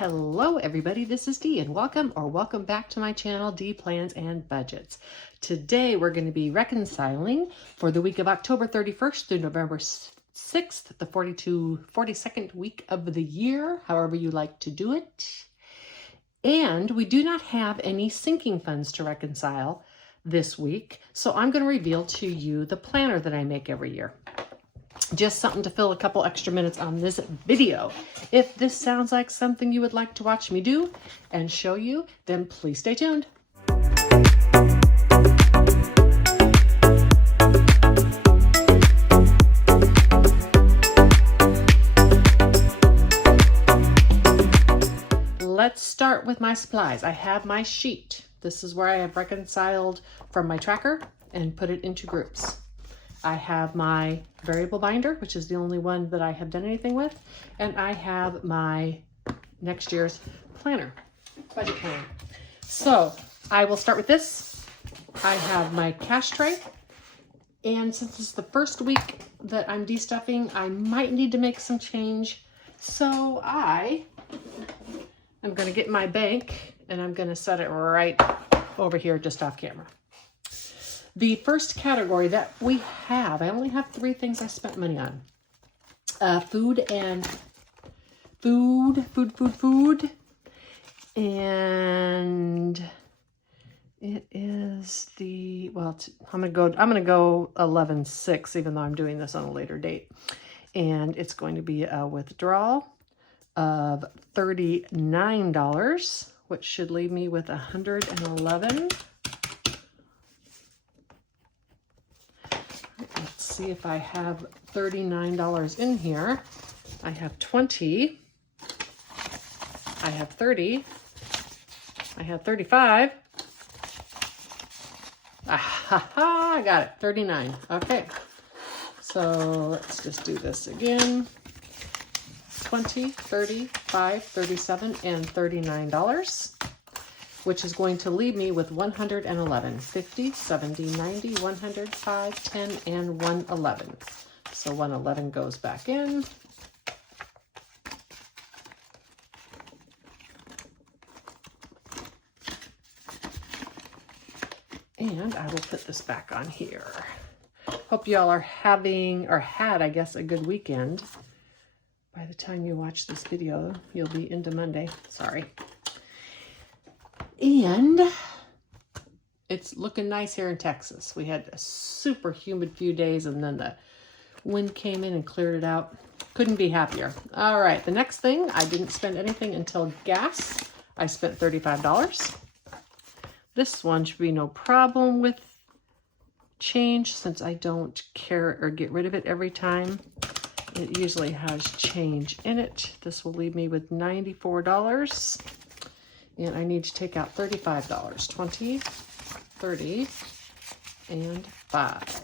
Hello everybody, this is Dee and welcome back to my channel, Dee Plans and Budgets. Today we're going to be reconciling for the week of October 31st through November 6th, the 42nd week of the year, however you like to do it. And we do not have any sinking funds to reconcile this week, so I'm going to reveal to you the planner that I make every year. Just something to fill a couple extra minutes on this video. If this sounds like something you would like to watch me do and show you, then please stay tuned. Let's start with my supplies. I have my sheet. This is where I have reconciled from my tracker and put it into groups. I have my variable binder, which is the only one that I have done anything with, and I have my next year's planner, budget planner. So I will start with this. I have my cash tray, and since it's the first week that I'm destuffing, I might need to make some change. So I'm going to get my bank, and I'm going to set it right over here just off camera. The first category that we have, I only have three things I spent money on. Food. And it is the, well, I'm gonna go 11/6, even though I'm doing this on a later date. And it's going to be a withdrawal of $39, which should leave me with $111. Let's see if I have $39 in here. I have 20. I have 30. I have 35. I got it. 39. Okay. So let's just do this again. 20, 35, 37, and $39. Which is going to leave me with 111, 50, 70, 90, 100, 5, 10, and 111. So 111 goes back in. And I will put this back on here. Hope y'all are having, or had, I guess, a good weekend. By the time you watch this video, you'll be into Monday. Sorry. And it's looking nice here in Texas. We had a super humid few days, and then the wind came in and cleared it out. Couldn't be happier. All right, the next thing, I didn't spend anything until gas. I spent $35. This one should be no problem with change, since I don't care or get rid of it every time. It usually has change in it. This will leave me with $94. And I need to take out $35. 20, 30, and 5.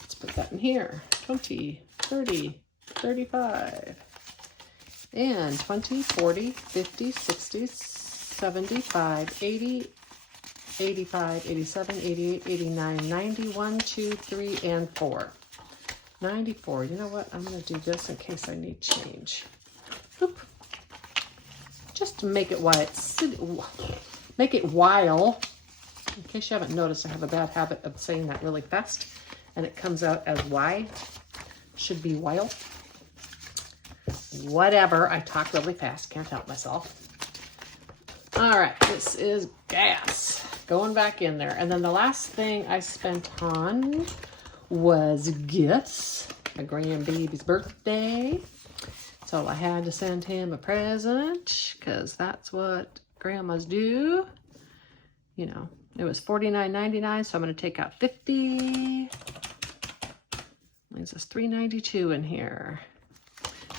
Let's put that in here. 20, 30, 35. And 20, 40, 50, 60, 75, 80, 85, 87, 88, 89, 90, 1, 2, 3, and 4. 94. You know what? I'm going to do this in case I need change. Oop. Just to make it while while. In case you haven't noticed, I have a bad habit of saying that really fast, and it comes out as why. Should be while. Whatever. I talk really fast. Can't help myself. All right. This is gas going back in there, and then the last thing I spent on was gifts. My grandbaby's birthday. So I had to send him a present, because that's what grandmas do. You know, it was $49.99, so I'm going to take out $50. Leaves us $3.92 in here.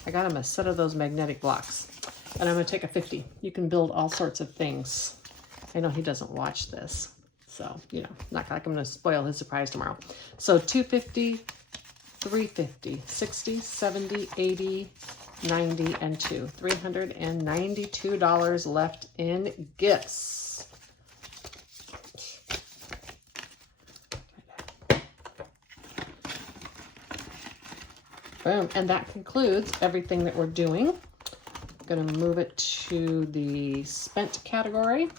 I got him a set of those magnetic blocks, and I'm going to take a $50. You can build all sorts of things. I know he doesn't watch this, so, you know, not like I'm going to spoil his surprise tomorrow. So $250, $350, $60, $70, $80, 90, and 2. $392 left in gifts. Boom. And that concludes everything that we're doing. going to move it to the spent category.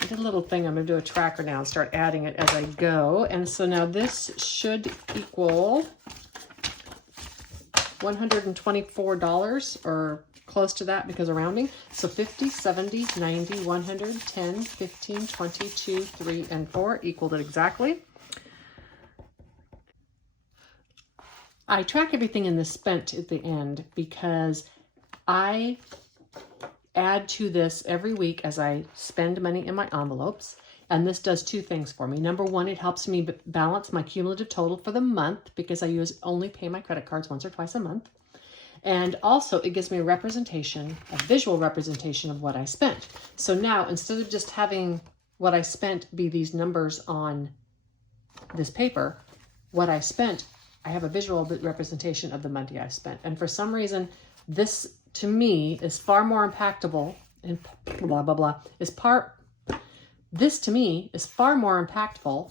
I did a little thing. I'm going to do a tracker now and start adding it as I go. And so now this should equal $124 or close to that because of rounding. So 50, 70, 90, 100, 10, 15, 20, 2, 3, and 4 equaled it exactly. I track everything in the spent at the end because I add to this every week as I spend money in my envelopes. And this does two things for me. Number one, it helps me balance my cumulative total for the month because I only pay my credit cards once or twice a month. And also it gives me a representation, a visual representation of what I spent. So now instead of just having what I spent be these numbers on this paper, what I spent, I have a visual representation of the money I spent. And for some reason, this to me is far more impactful and blah, blah, blah, this to me is far more impactful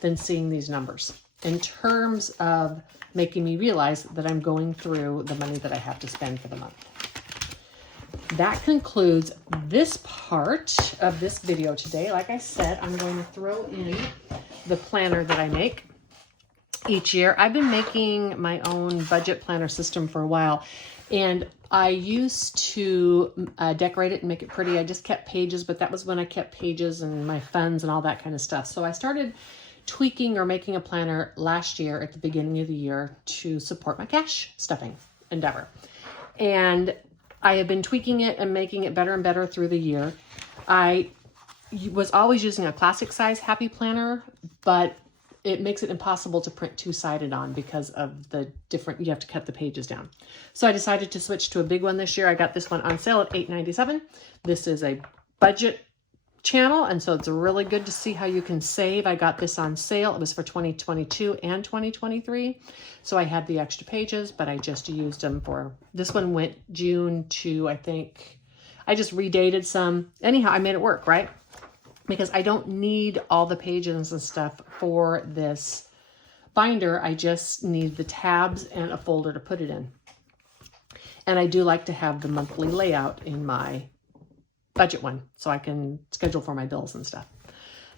than seeing these numbers in terms of making me realize that I'm going through the money that I have to spend for the month. That concludes this part of this video today. Like I said, I'm going to throw in the planner that I make each year. I've been making my own budget planner system for a while, and I used to decorate it and make it pretty. I just kept pages, but that was when I kept pages and my funds and all that kind of stuff. So I started tweaking or making a planner last year at the beginning of the year to support my cash stuffing endeavor. And I have been tweaking it and making it better and better through the year. I was always using a classic size Happy Planner, but it makes it impossible to print two-sided on because of the different, you have to cut the pages down. So I decided to switch to a big one this year. I got this one on sale at $8.97. This is a budget channel, and so it's really good to see how you can save. I got this on sale. It was for 2022 and 2023. So I had the extra pages, but I just used them for, this one went June to, I think, I just redated some. Anyhow, I made it work, right? Because I don't need all the pages and stuff for this binder. I just need the tabs and a folder to put it in. And I do like to have the monthly layout in my budget one so I can schedule for my bills and stuff.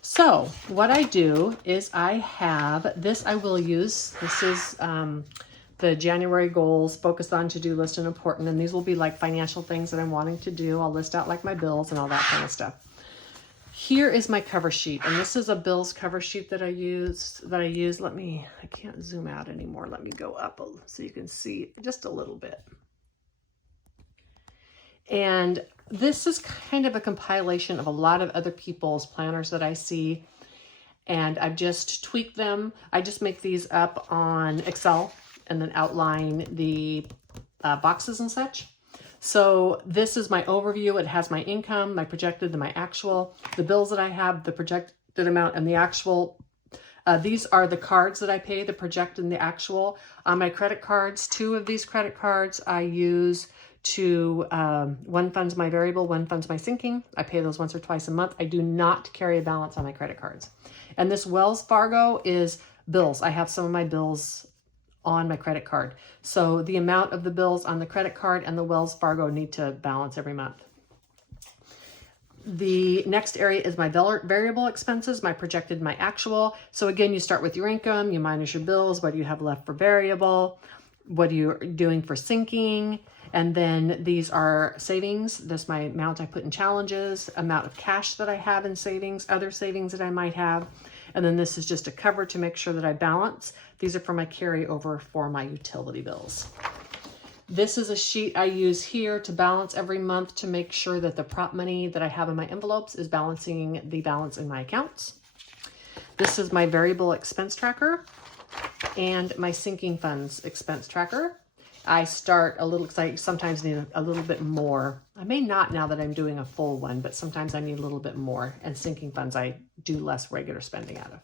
So what I do is I have this, I will use, this is the January goals focused on to-do list and important. And these will be like financial things that I'm wanting to do. I'll list out like my bills and all that kind of stuff. Here is my cover sheet, and this is a bills cover sheet that I use. I can't zoom out anymore. Let me go up so you can see just a little bit. And this is kind of a compilation of a lot of other people's planners that I see, and I've just tweaked them. I just make these up on Excel and then outline the boxes and such. So this is my overview. It has my income, my projected, and my actual, the bills that I have, the projected amount, and the actual. These are the cards that I pay, the projected and the actual. On my credit cards, 2 of these credit cards I use to, one funds my variable, one funds my sinking. I pay those once or twice a month. I do not carry a balance on my credit cards. And this Wells Fargo is bills. I have some of my bills on my credit card. So the amount of the bills on the credit card and the Wells Fargo need to balance every month. The next area is my variable expenses, my projected, my actual. So again, you start with your income, you minus your bills, what do you have left for variable, what are you doing for sinking, and then these are savings. This is my amount I put in challenges, amount of cash that I have in savings, other savings that I might have. And then this is just a cover to make sure that I balance. These are for my carryover for my utility bills. This is a sheet I use here to balance every month to make sure that the prop money that I have in my envelopes is balancing the balance in my accounts. This is my variable expense tracker and my sinking funds expense tracker. I start a little, because I sometimes need a little bit more. I may not now that I'm doing a full one, but sometimes I need a little bit more. And sinking funds, I do less regular spending out of.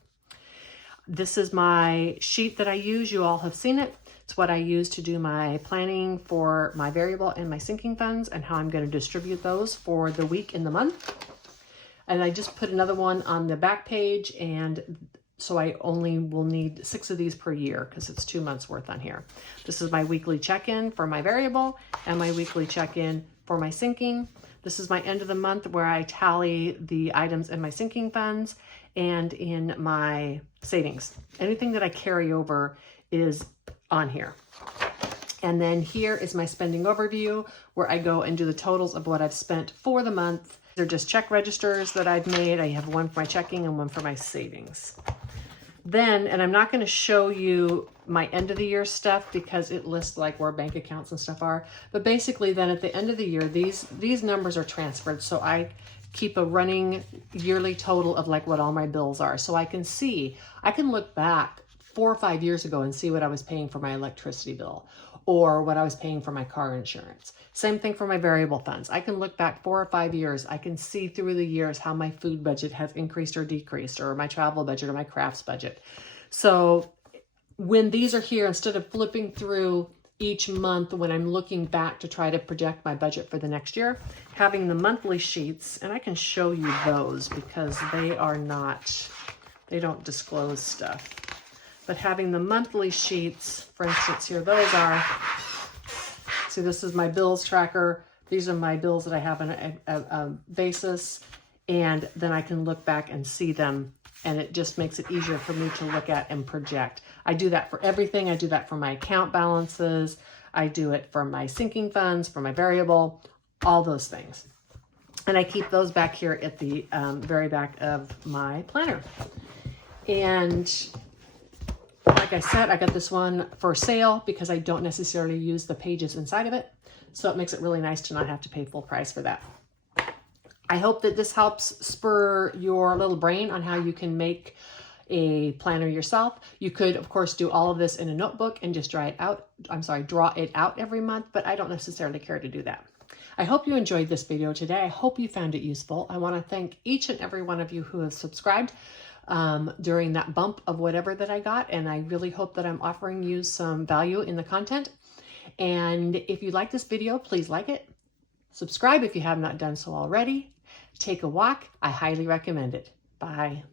This is my sheet that I use. You all have seen it. It's what I use to do my planning for my variable and my sinking funds and how I'm going to distribute those for the week and the month. And I just put another one on the back page, and So I only will need 6 of these per year because it's 2 months worth on here. This is my weekly check-in for my variable and my weekly check-in for my sinking. This is my end of the month where I tally the items in my sinking funds and in my savings. Anything that I carry over is on here. And then here is my spending overview where I go and do the totals of what I've spent for the month. They're just check registers that I've made. I have one for my checking and one for my savings. Then, and I'm not going to show you my end of the year stuff because it lists like where bank accounts and stuff are. But basically then at the end of the year, these numbers are transferred. So I keep a running yearly total of like what all my bills are. So I can see, I can look back 4 or 5 years ago and see what I was paying for my electricity bill or what I was paying for my car insurance. Same thing for my variable funds. I can look back 4 or 5 years. I can see through the years how my food budget has increased or decreased, or my travel budget or my crafts budget. So when these are here, instead of flipping through each month when I'm looking back to try to project my budget for the next year, having the monthly sheets, and I can show you those because they don't disclose stuff. But having the monthly sheets, for instance, here, those are, see, this is my bills tracker. These are my bills that I have on a basis. And then I can look back and see them. And it just makes it easier for me to look at and project. I do that for everything. I do that for my account balances. I do it for my sinking funds, for my variable, all those things. And I keep those back here at the very back of my planner. And like I said, I got this one for sale because I don't necessarily use the pages inside of it. So it makes it really nice to not have to pay full price for that. I hope that this helps spur your little brain on how you can make a planner yourself. You could, of course, do all of this in a notebook and just draw it out every month, but I don't necessarily care to do that. I hope you enjoyed this video today. I hope you found it useful. I want to thank each and every one of you who have subscribed during that bump of whatever that I got. And I really hope that I'm offering you some value in the content. And if you like this video, please like it. Subscribe if you have not done so already. Take a walk. I highly recommend it. Bye.